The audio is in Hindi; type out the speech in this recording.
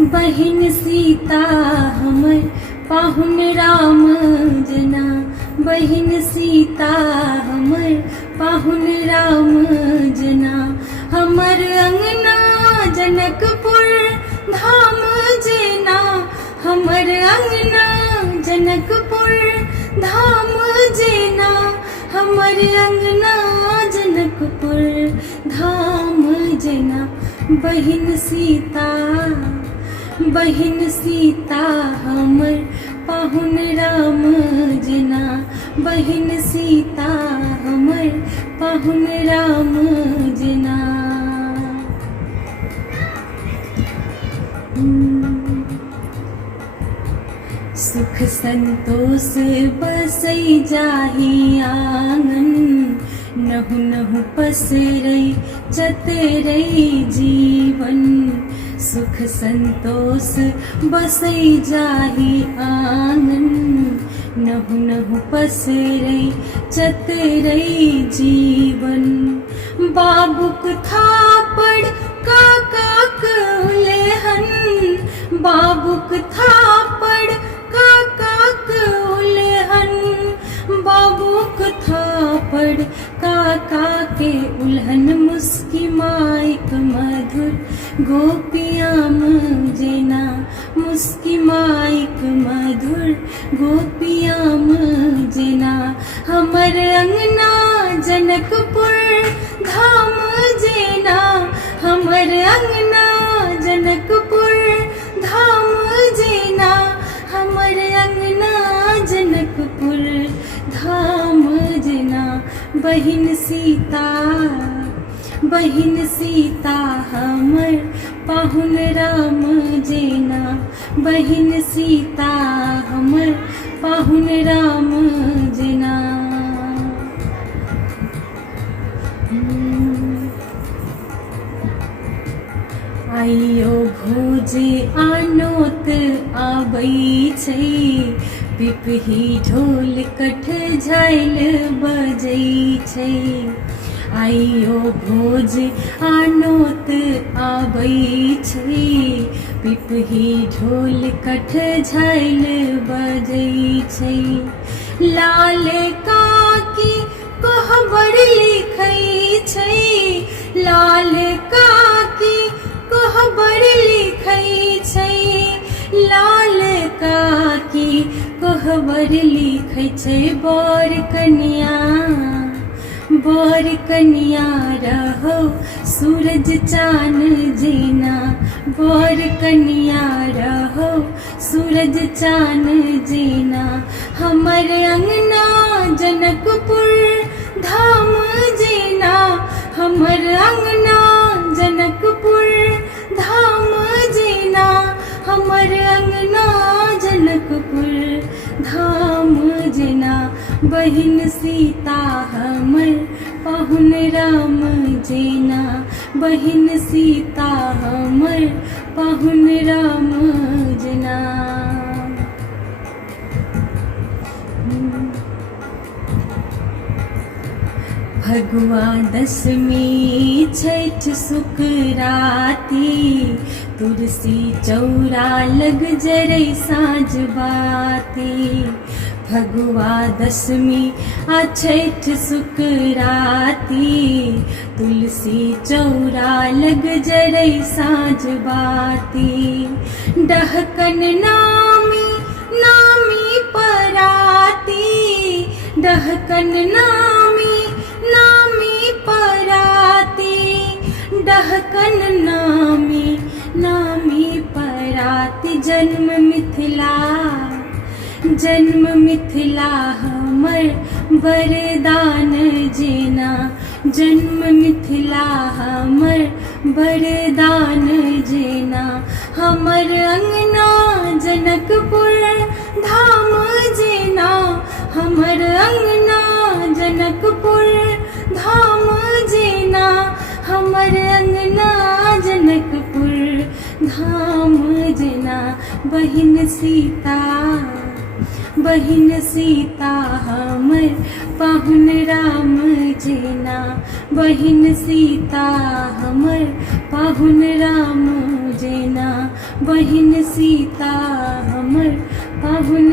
बहिन सीता हमर पाहुन राम जना। बहिन सीता हमर पाहुन राम जना। हमर अंगना जनकपुर धाम जना। हमर अंगना जनकपुर धाम जना। हमर अंगना जनकपुर धाम जना। बहिन सीता हमर पाहुन राम जना। बहिन सीता हमर पाहुन राम जना। सुख संतोष बसई जाहि आंगन। नहु नहु पसरै चतरै जीवन। सुख संतोष बसई जाहि आंगन। नहु नहु पसरै चतरै जीवन। बाबुक थापड़ काका कउलेहन। बाबुक थापड़ काका कउलेहन। बाबुक थापड़ काका के उल्हन। मुस्की माइक मधुर गोपियाम जना। मुस्की माइक मधुर गोपियाम जना। हमर अंगना जनकपुर धाम जना। हमर अंगना जनकपुर धाम जना। हमर अंगना जनकपुर धाम जना। बहिन सीता हमर पाहुन राम जना। बहिन सीता हमर पाहुन राम जना। आइयो भोज आनोत आबै छै। पिपही ढोल कठ झाइल बजै छै। आइयो भोज आनोत आबै छै। पिपही ढोल कठ झाइल बजै छै। लाल काकी कोहबर लिखै छै। लाल काकी कोहबर लिखै छै। लाल काकी कोहबर लिखै छै। बर कन्या रहो सूरज चान जना। बर कन्या रहो सूरज चान जना। हमर अंगना जनकपुर धाम जना। हमर अंगना जनकपुर धाम जना। हमर अंगना जनकपुर धाम जना। बहिन सीता हमर पाहुन राम जना। बहिन सीता हमर पाहुन राम जना। फगुआ दशमी छठ सुकराती। तुलसी चौरा लग जरै साँझ बाती। फगुआ दशमी आ छठ सुकराती। तुलसी चौरा लग जरै साँझ बाती। डहकन नामी पराती। डहकन नामी पराती। डहकन नामी पराती। जन्म मिथिला हमर बरदान जना। जन्म मिथिला हमर बरदान जना। हमर अंगना जनकपुर धाम जना। हमर अंगना जनकपुर धाम जना। हमर अंगना जनकपुर धाम जना। बहिन सीता हमर पाहुन राम जना। बहिन सीता हमर पाहुन राम जना। बहिन सीता हमर पाहुन